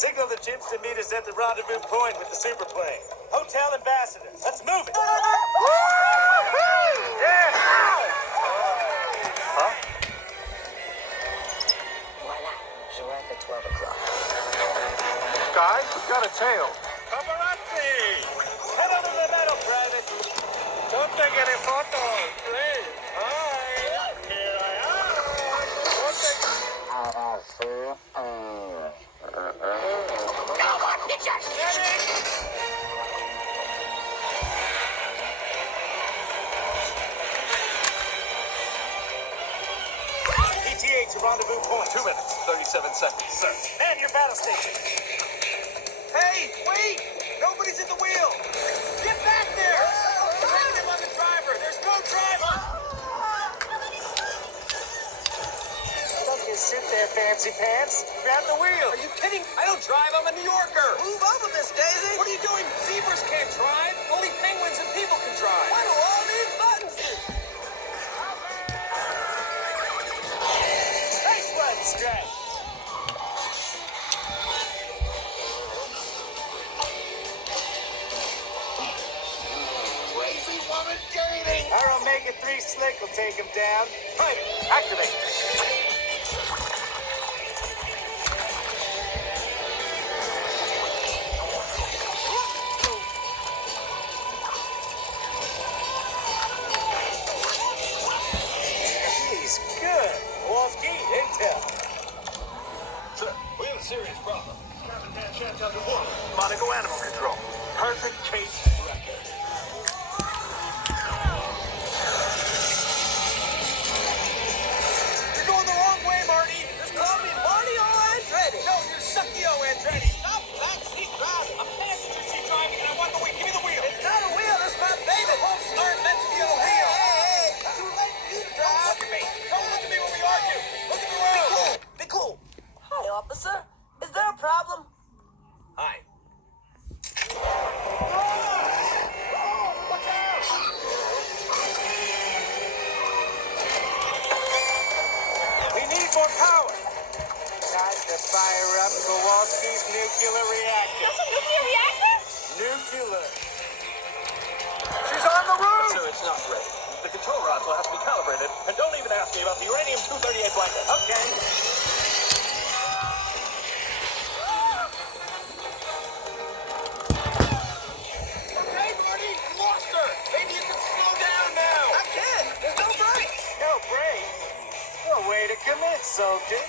Signal the chimps to meet us at the rendezvous point with the superplane. Hotel Ambassador. Let's move it. Yeah. Huh? Voila. Je work at 12 o'clock. Guys, we've got a tail. Paparazzi! Head over the metal, Private. Don't take any photos, please. Hi. Here I am. Don't take... Come on, bitches! ETA to rendezvous point. 2 minutes, 37 seconds, sir. Man your battle station. Hey, wait! Nobody's at the wheel! Get back there! Negative on the driver! There's no driver! Don't just sit there, fancy pants. Grab the wheel. Are you kidding? I don't drive, I'm a New Yorker! Move over, Miss Daisy! What are you doing? Zebras can't drive! Only penguins and people can drive! What do all these buttons do? Nice one, Stripe. Crazy woman dating! Our Omega-3 slick will take him down. Private, activate. He's good. Wolski, intel. Sir, we have a serious problem. Captain Dan Chantal Dubois, Monaco Animal Control. Perfect case record. You're going the wrong way, Marty! Just call me Marty O. Andretti! No, you're Sucky O. Andretti! Stop backseat driving! I'm passenger seat driving and I want the wheel. Give me the wheel! It's not a wheel, it's my baby! Folks aren't meant to be on a wheel! Hey! Too late for you to drive! Don't look at me! Don't look at me when we argue! Look at the road! Be cool! Hi, officer. Is there a problem? Hi. We need more power. Time to fire up Kowalski's nuclear reactor. That's a nuclear reactor? Nuclear. She's on the roof! Sir, it's not ready. The control rods will have to be calibrated. And don't even ask me about the uranium-238 blanket. Okay. Hey, Marty! You lost her! Maybe you can slow down now! I can't! There's no brakes! No break. No way to commit, soldier.